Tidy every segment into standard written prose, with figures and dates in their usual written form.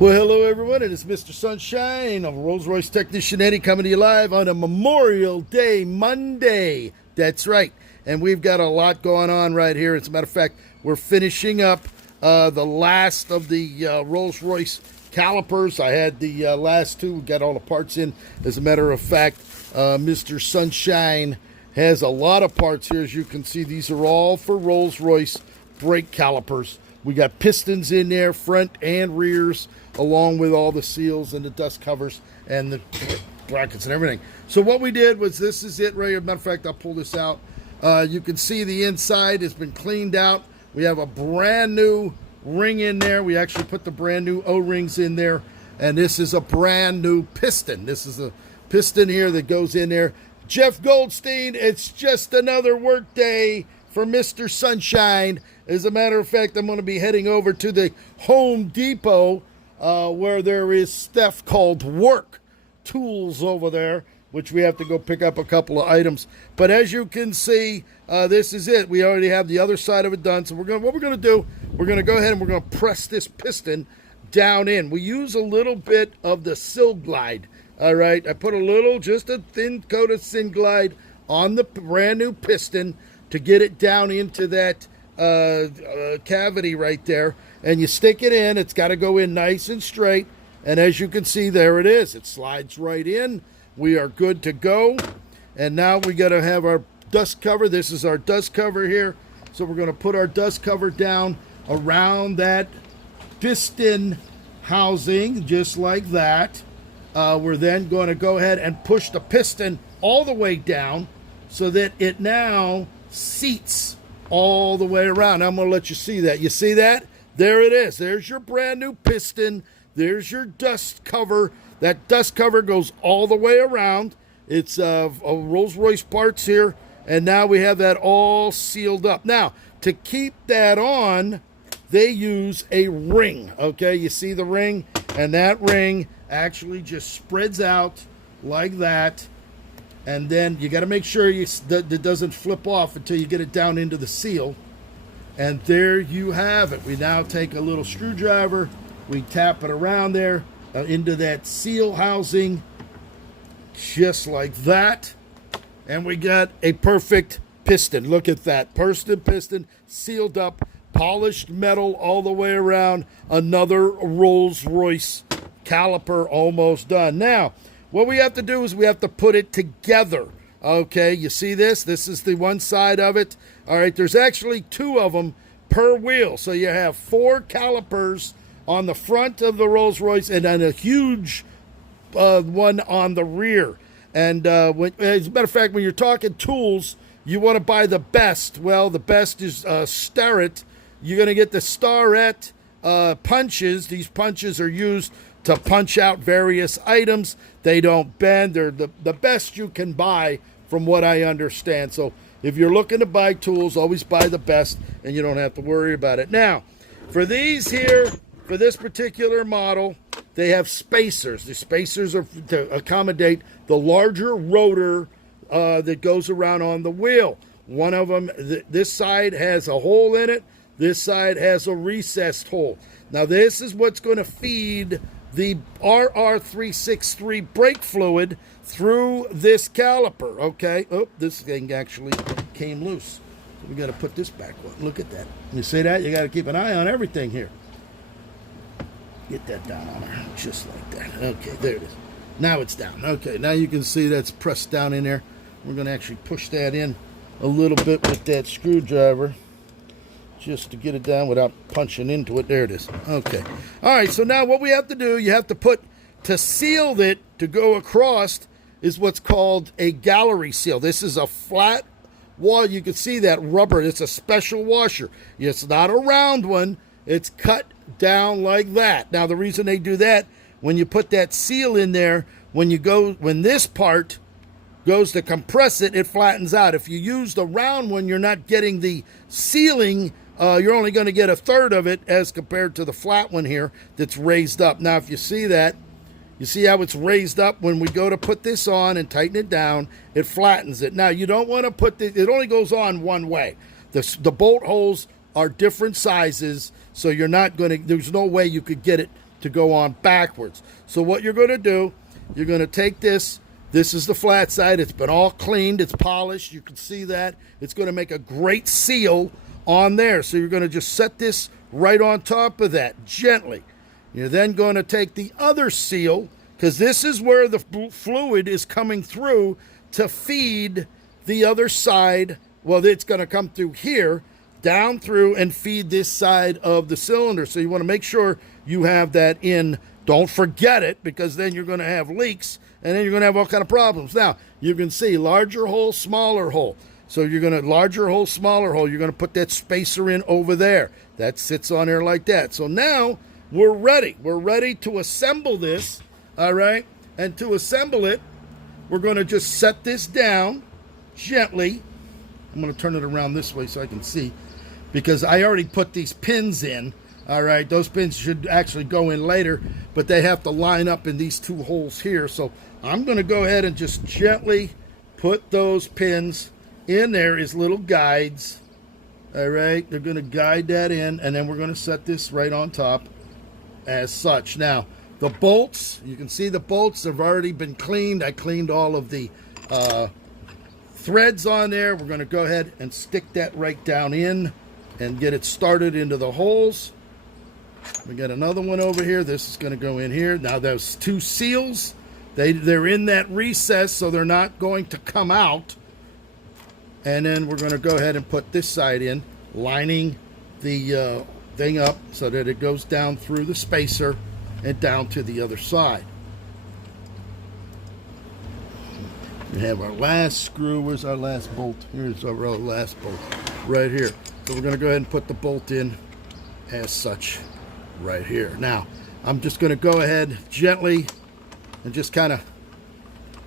Well, hello everyone. It is Mr. Sunshine of Rolls-Royce Technician Eddy coming to you live on a Memorial Day Monday. That's right. And we've got a lot going on right here. As a matter of fact, we're finishing up the last of the Rolls-Royce calipers. I had the last two, got all the parts in. As a matter of fact, Mr. Sunshine has a lot of parts here. As you can see, these are all for Rolls-Royce brake calipers. We got pistons in there, front and rears, along with all the seals and the dust covers and the brackets and everything. So what we did was, this is it right here. Matter of fact, I'll pull this out. You can see the inside has been cleaned out. We have a brand new ring in there. We actually put the brand new O-rings in there. And this is a brand new piston. This is a piston here that goes in there. Jeff Goldstein, it's just another work day for Mr. Sunshine. As a matter of fact, I'm going to be heading over to the Home Depot where there is stuff called work tools over there, which we have to go pick up a couple of items. But as you can see, this is it. We already have the other side of it done. So what we're going to do, we're going to go ahead and we're going to press this piston down in. We use a little bit of the Sil Glide. All right, I put a little, just a thin coat of Sil Glide on the brand new piston to get it down into that cavity right there, and you stick it in. It's got to go in nice and straight, and as you can see, there it is. It slides right in. We are good to go. And now we got to have our dust cover. This is our dust cover here, so we're going to put our dust cover down around that piston housing, just like that. We're then going to go ahead and push the piston all the way down so that it now seats all the way around. I'm going to let you see that. You see that? There it is. There's your brand new piston. There's your dust cover. That dust cover goes all the way around. It's a Rolls-Royce parts here. And now we have that all sealed up. Now, to keep that on, they use a ring. Okay, you see the ring? And that ring actually just spreads out like that. And then you got to make sure that it doesn't flip off until you get it down into the seal. And there you have it. We now take a little screwdriver. We tap it around there into that seal housing, just like that. And we got a perfect piston. Look at that. Piston sealed up, polished metal all the way around. Another Rolls-Royce caliper almost done. Now, what we have to do is we have to put it together. Okay, you see this? This is the one side of it. All right, there's actually two of them per wheel. So you have 4 calipers on the front of the Rolls-Royce and then a huge one on the rear. And as a matter of fact, when you're talking tools, you want to buy the best. Well, the best is Starrett. You're going to get the Starrett punches. These punches are used to punch out various items. They don't bend. They're the best you can buy from what I understand. So if you're looking to buy tools, always buy the best and you don't have to worry about it. Now, for these here, for this particular model, they have spacers. The spacers are to accommodate the larger rotor that goes around on the wheel. One of them, this side has a hole in it. This side has a recessed hole. Now this is what's going to feed the RR363 brake fluid through this caliper, okay? Oh, this thing actually came loose. So we got to put this back on. Look at that. You see that? You got to keep an eye on everything here. Get that down on there, just like that. Okay, there it is. Now it's down. Okay, now you can see that's pressed down in there. We're going to actually push that in a little bit with that screwdriver, just to get it down without punching into it. There it is. Okay. All right, so now what we have to do, you have to put, to seal it, to go across, is what's called a gallery seal. This is a flat wall. You can see that rubber. It's a special washer. It's not a round one. It's cut down like that. Now, the reason they do that, when you put that seal in there, when this part goes to compress it, it flattens out. If you use the round one, you're not getting the sealing. You're only going to get a third of it as compared to the flat one here that's raised up. Now, if you see that, you see how it's raised up? When we go to put this on and tighten it down, it flattens it. Now, you don't want to put it only goes on one way. The bolt holes are different sizes, so you're not going to, there's no way you could get it to go on backwards. So what you're going to do, you're going to take this. This is the flat side. It's been all cleaned. It's polished. You can see that. It's going to make a great seal on there. So you're going to just set this right on top of that gently. You're then going to take the other seal, because this is where the fluid is coming through to feed the other side. Well, it's going to come through here, down through, and feed this side of the cylinder. So you want to make sure you have that in. Don't forget it, because then you're going to have leaks, and then you're going to have all kind of problems. Now, you can see larger hole, smaller hole. So you're going to, larger hole, smaller hole, you're going to put that spacer in over there. That sits on there like that. So now we're ready. We're ready to assemble this, all right? And to assemble it, we're going to just set this down gently. I'm going to turn it around this way so I can see, because I already put these pins in. All right, those pins should actually go in later, but they have to line up in these two holes here. So I'm going to go ahead and just gently put those pins in there as little guides. All right, they're going to guide that in, and then we're going to set this right on top as such. Now, the bolts, you can see the bolts have already been cleaned. I cleaned all of the threads on there. We're going to go ahead and stick that right down in and get it started into the holes. We got another one over here. This is going to go in here. Now those two seals, they're in that recess, so they're not going to come out. And then we're going to go ahead and put this side in, lining the thing up so that it goes down through the spacer and down to the other side. We have our last screw. Where's our last bolt? Here's our last bolt right here. So we're going to go ahead and put the bolt in as such right here. Now, I'm just going to go ahead gently and just kind of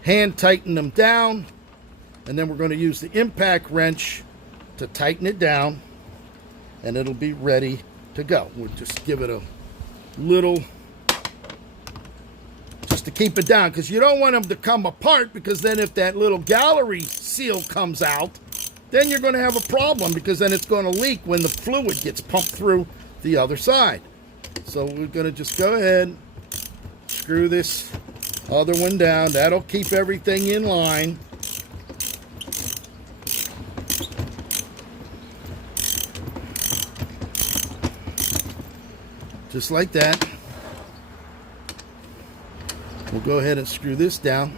hand tighten them down. And then we're going to use the impact wrench to tighten it down, and it'll be ready to go. We'll just give it a little, just to keep it down, because you don't want them to come apart, because then if that little gallery seal comes out, then you're going to have a problem, because then it's going to leak when the fluid gets pumped through the other side. So we're going to just go ahead, screw this other one down. That'll keep everything in line. Just like that. We'll go ahead and screw this down.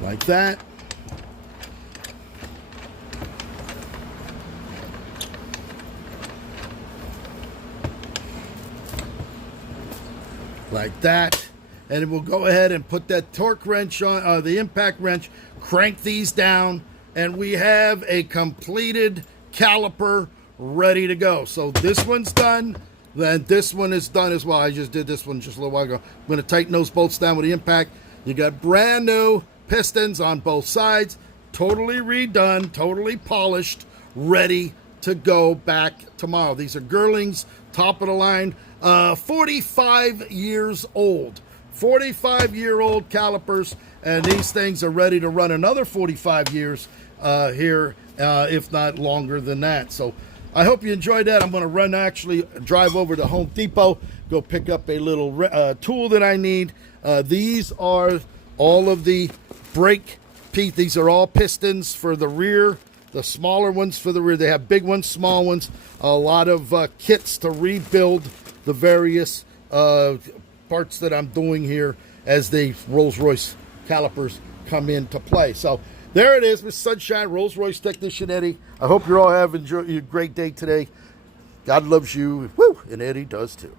Like that. Like that. And we'll go ahead and put that torque wrench on, the impact wrench, crank these down, and we have a completed caliper ready to go. So this one's done, then this one is done as well. I just did this one just a little while ago. I'm going to tighten those bolts down with the impact. You got brand new pistons on both sides, totally redone, totally polished, ready to go back tomorrow. These are Girling's, top of the line, 45 years old. 45-year-old calipers, and these things are ready to run another 45 years here, if not longer than that. So I hope you enjoyed that. I'm going to actually drive over to Home Depot, go pick up a little tool that I need. These are all of the brake pieces. These are all pistons for the rear, the smaller ones for the rear. They have big ones, small ones, a lot of kits to rebuild the various parts that I'm doing here as the Rolls-Royce calipers come into play. So there it is, Mr. Sunshine, Rolls-Royce Technician Eddie. I hope you all have enjoyed a great day today. God loves you, woo, and Eddie does too.